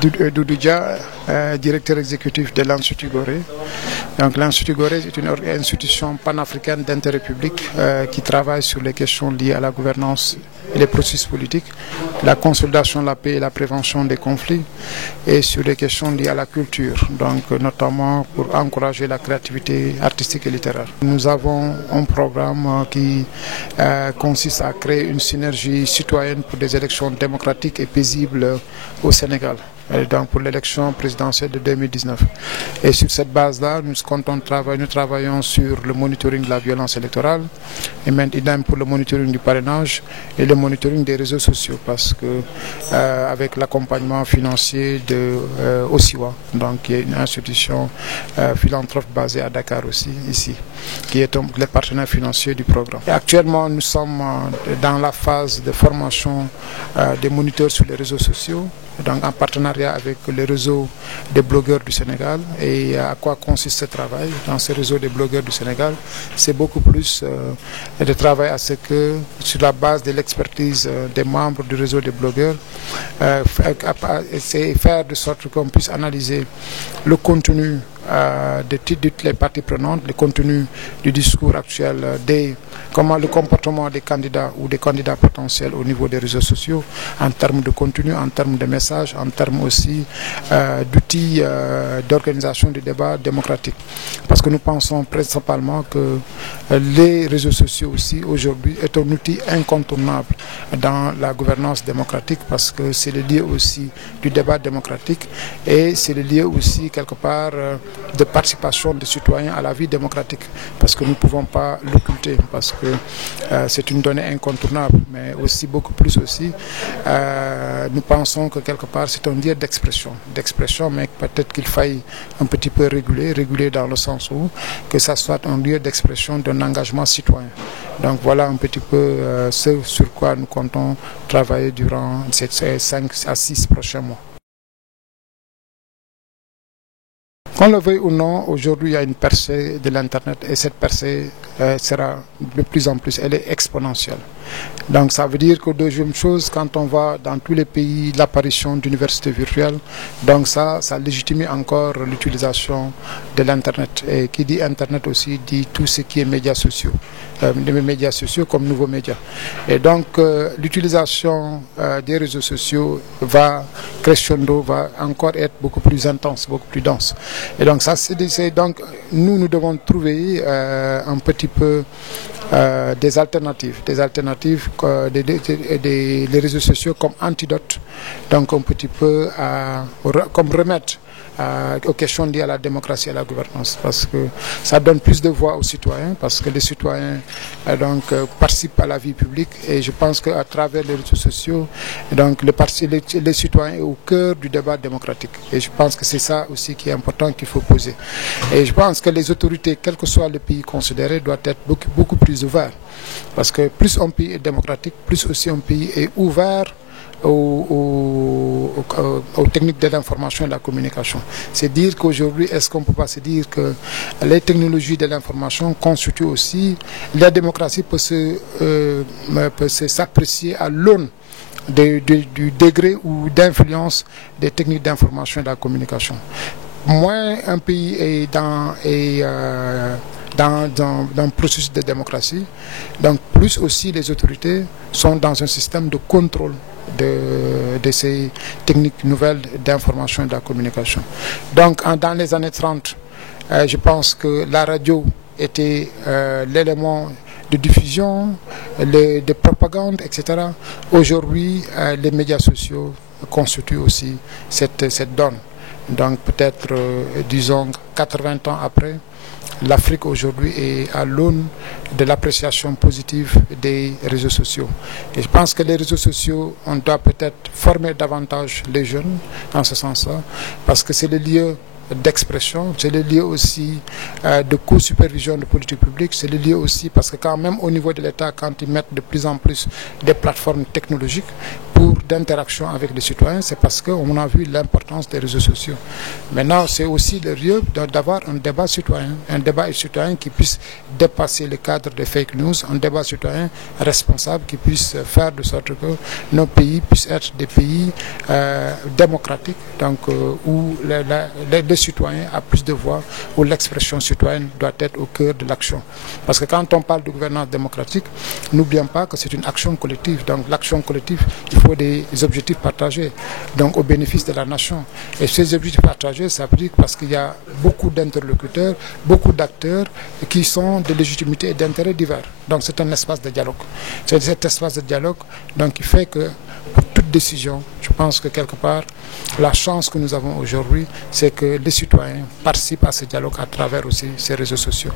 Doudou Dia, directeur exécutif de l'Institut Gorée. Donc l'Institut Gorée est une institution panafricaine d'intérêt public qui travaille sur les questions liées à la gouvernance et les processus politiques, la consolidation de la paix et la prévention des conflits, et sur les questions liées à la culture, donc notamment pour encourager la créativité artistique et littéraire. Nous avons un programme qui consiste à créer une synergie citoyenne pour des élections démocratiques et paisibles au Sénégal, donc pour l'élection présidentielle de 2019. Et sur cette base-là, nous travaillons sur le monitoring de la violence électorale, et même idem pour le monitoring du parrainage et le monitoring des réseaux sociaux, parce que avec l'accompagnement financier de Osiwa, donc qui est une institution philanthrope basée à Dakar aussi, ici, qui est le partenaire financier du programme. Et actuellement, nous sommes dans la phase de formation des moniteurs sur les réseaux sociaux, donc en partenariat avec le réseau des blogueurs du Sénégal. Et à quoi consiste ce travail dans ce réseau des blogueurs du Sénégal? C'est beaucoup plus de travail à ce que, sur la base de l'expertise des membres du réseau des blogueurs, c'est faire de sorte qu'on puisse analyser le contenu de toutes les parties prenantes, le contenu du discours actuel, comment le comportement des candidats ou des candidats potentiels au niveau des réseaux sociaux, en termes de contenu, en termes de messages, en termes aussi d'outils d'organisation du débat démocratique. Parce que nous pensons principalement que les réseaux sociaux aussi aujourd'hui est un outil incontournable dans la gouvernance démocratique, parce que c'est le lieu aussi du débat démocratique et c'est le lieu aussi quelque part de participation des citoyens à la vie démocratique, parce que nous ne pouvons pas l'occulter, parce que c'est une donnée incontournable, mais aussi beaucoup plus aussi, nous pensons que quelque part c'est un lieu d'expression, mais peut-être qu'il faille un petit peu réguler dans le sens où que ça soit un lieu d'expression d'un engagement citoyen. Donc voilà un petit peu ce sur quoi nous comptons travailler durant ces 5 à 6 prochains mois. Qu'on le veuille ou non, aujourd'hui il y a une percée de l'Internet, et cette percée sera de plus en plus, elle est exponentielle. Donc ça veut dire que deuxième chose, quand on va dans tous les pays, l'apparition d'universités virtuelles, donc ça légitime encore l'utilisation de l'Internet. Et qui dit Internet aussi dit tout ce qui est médias sociaux, les médias sociaux comme nouveaux médias. Et donc l'utilisation des réseaux sociaux va crescendo, va encore être beaucoup plus intense, beaucoup plus dense. Et donc ça, donc nous devons trouver un petit peu des alternatives, des réseaux sociaux comme antidote, donc un petit peu comme remède aux questions liées à la démocratie et à la gouvernance, parce que ça donne plus de voix aux citoyens, parce que les citoyens participent à la vie publique, et je pense qu'à travers les réseaux sociaux, donc les citoyens sont au cœur du débat démocratique, et je pense que c'est ça aussi qui est important, qu'il faut poser. Et je pense que les autorités, quel que soit le pays considéré, doivent être beaucoup plus ouverts, parce que plus un pays est démocratique, plus aussi un pays est ouvert aux techniques de l'information et de la communication. C'est dire qu'aujourd'hui, est-ce qu'on ne peut pas se dire que les technologies de l'information constituent aussi, la démocratie peut s'apprécier à l'aune du degré ou d'influence des techniques d'information et de la communication. Moins un pays est dans un processus de démocratie, donc plus aussi les autorités sont dans un système de contrôle de ces techniques nouvelles d'information et de la communication. Donc dans les années 30, je pense que la radio était l'élément de diffusion, de propagande, etc. Aujourd'hui, les médias sociaux constituent aussi cette donne. Donc peut-être, disons, 80 ans après, l'Afrique aujourd'hui est à l'aune de l'appréciation positive des réseaux sociaux. Et je pense que les réseaux sociaux, on doit peut-être former davantage les jeunes dans ce sens-là, parce que c'est le lieu d'expression, c'est le lieu aussi de co-supervision de politique publique, c'est le lieu aussi parce que quand même au niveau de l'État, quand ils mettent de plus en plus des plateformes technologiques d'interaction avec les citoyens, c'est parce qu'on a vu l'importance des réseaux sociaux. Maintenant, c'est aussi le lieu d'avoir un débat citoyen qui puisse dépasser le cadre des fake news, un débat citoyen responsable qui puisse faire de sorte que nos pays puissent être des pays démocratiques, donc où les citoyens ont plus de voix, où l'expression citoyenne doit être au cœur de l'action. Parce que quand on parle de gouvernance démocratique, n'oublions pas que c'est une action collective. Donc l'action collective, il faut des objectifs partagés, donc au bénéfice de la nation. Et ces objectifs partagés s'appliquent parce qu'il y a beaucoup d'interlocuteurs, beaucoup d'acteurs qui sont de légitimité et d'intérêts divers. Donc c'est un espace de dialogue. C'est cet espace de dialogue donc, qui fait que pour toute décision, je pense que quelque part, la chance que nous avons aujourd'hui, c'est que les citoyens participent à ce dialogue à travers aussi ces réseaux sociaux.